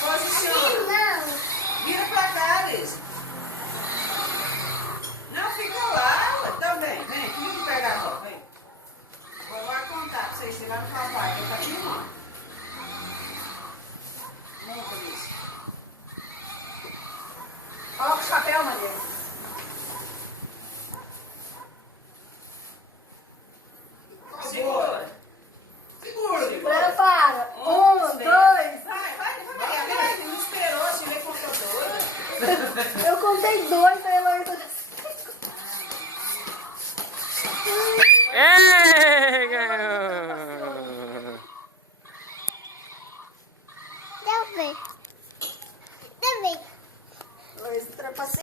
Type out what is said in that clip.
Posiciona. Vira pra cá, Alice. Não, fica lá. Então vem, vem. Vem pegar a roupa, vem. Vou lá contar pra vocês. Você vai no papai. Ele tá filmando. Monta, Alice. Coloca o chapéu, Maria. Segura. Segura. Prepara. 1, 2. Vai. Não esperou, se ele contou doida. Eu contei 2, a Eloy tá... É, ganhou! Deu bem. Deu bem. Luiz, trapaceou.